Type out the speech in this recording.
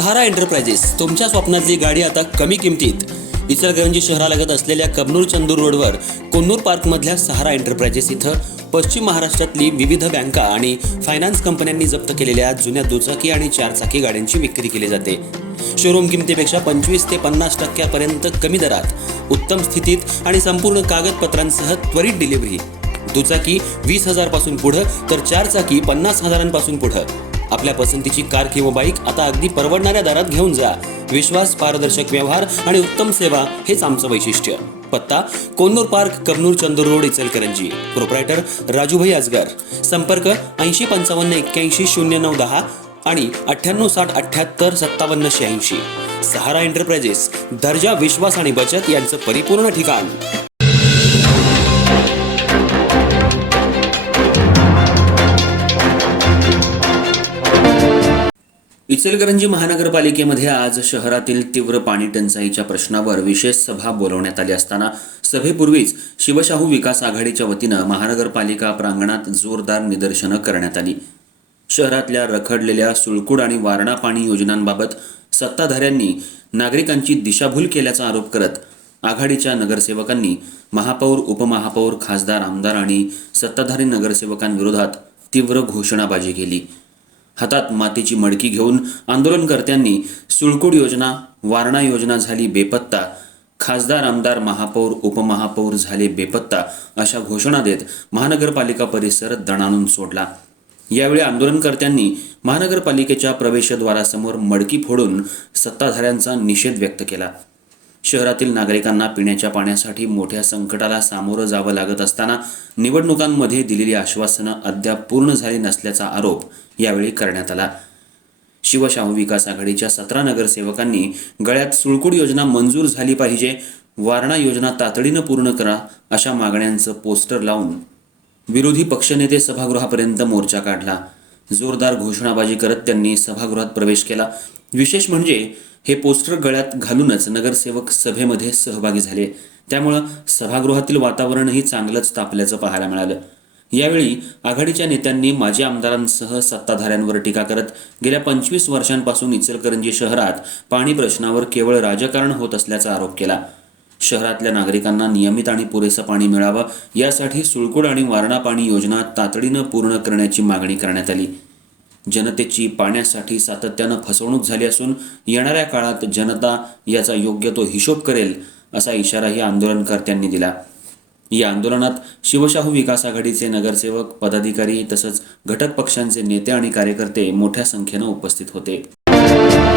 सहारा enterprises तुमच्या स्वप्नातली गाडी आता कमी किमतीत. इचलकरंजी शहरालगत असलेल्या कबनूर चंदूर रोडवर कोन्नूर पार्कमधल्या सहारा एंटरप्राइजेस इथं पश्चिम महाराष्ट्रातली विविध बँका आणि फायनान्स कंपन्यांनी जप्त केलेल्या जुन्या दुचाकी आणि चारचाकी गाड्यांची विक्री केली जाते. शोरूम किमतीपेक्षा 25 ते 50% कमी दरात, उत्तम स्थितीत आणि संपूर्ण कागदपत्रांसह त्वरित डिलिव्हरी. दुचाकी 20,000 पासून पुढे तर चारचाकी 50,000 पुढे. आपल्या पसंतीची कार किंवा बाईक आता अगदी परवडणाऱ्या दरात घेऊन जा. विश्वास, पारदर्शक व्यवहार आणि उत्तम सेवा हेच आमचं वैशिष्ट्य. पत्ता Konnur Park, Kabnur Chandur Road, Ichalkaranji. Proprietor Rajubhai Ajgar. संपर्क 8055810910 आणि 9860785786. सहारा एंटरप्राइजेस, दर्जा, विश्वास आणि बचत यांचं परिपूर्ण ठिकाण. इचलकरंजी महानगरपालिकेमध्ये आज शहरातील तीव्र पाणी टंचाईच्या प्रश्नावर विशेष सभा बोलवण्यात आली असताना सभेपूर्वीच शिवशाहू विकास आघाडीच्या वतीनं महानगरपालिका प्रांगणात जोरदार निदर्शनं करण्यात आली. शहरातल्या रखडलेल्या सुळकुड आणि वारणा पाणी योजनांबाबत सत्ताधाऱ्यांनी नागरिकांची दिशाभूल केल्याचा आरोप करत आघाडीच्या नगरसेवकांनी महापौर, उपमहापौर, खासदार, आमदार आणि सत्ताधारी नगरसेवकांविरोधात तीव्र घोषणाबाजी केली. हातात मातीची मडकी घेऊन आंदोलनकर्त्यांनी सुळकुड योजना, वारणा योजना झाली बेपत्ता, खासदार, आमदार, महापौर, उपमहापौर झाले बेपत्ता अशा घोषणा देत महानगरपालिका परिसर दणाणून सोडला. यावेळी आंदोलनकर्त्यांनी महानगरपालिकेच्या प्रवेशद्वारासमोर मडकी फोडून सत्ताधाऱ्यांचा निषेध व्यक्त केला. शहरातील नागरिकांना पिण्याच्या पाण्यासाठी मोठ्या संकटाला सामोरं जावं लागत असताना निवडणुकांमध्ये दिलेली आश्वासनं अद्याप पूर्ण झाली नसल्याचा आरोप यावेळी करण्यात आला. शिवशाहू विकास आघाडीच्या 17 नगरसेवकांनी गळ्यात सुळकुड योजना मंजूर झाली पाहिजे, वारणा योजना तातडीनं पूर्ण करा अशा मागण्यांचं पोस्टर लावून विरोधी पक्षनेते सभागृहापर्यंत मोर्चा काढला. जोरदार घोषणाबाजी करत त्यांनी सभागृहात प्रवेश केला. विशेष म्हणजे हे पोस्टर गळ्यात घालूनच नगरसेवक सभेमध्ये सहभागी झाले. त्यामुळं सभागृहातील वातावरणही चांगलंच तापल्याचं पाहायला मिळालं. यावेळी आघाडीच्या नेत्यांनी माजी आमदारांसह सत्ताधाऱ्यांवर टीका करत गेल्या 25 वर्षांपासून इचलकरंजी शहरात पाणी प्रश्नावर केवळ राजकारण होत असल्याचा आरोप केला. शहरातल्या नागरिकांना नियमित आणि पुरेसं पाणी मिळावं यासाठी सुळकुड आणि वारणा पाणी योजना तातडीनं पूर्ण करण्याची मागणी करण्यात आली. जनतेची पाण्यासाठी सातत्यानं फसवणूक झाली असून येणाऱ्या काळात जनता याचा योग्य तो हिशोब करेल असा इशाराही आंदोलनकर्त्यांनी दिला. या आंदोलनात शिवशाहू विकास आघाडीचे नगरसेवक, पदाधिकारी तसंच घटक पक्षांचे नेते आणि कार्यकर्ते मोठ्या संख्येनं उपस्थित होते.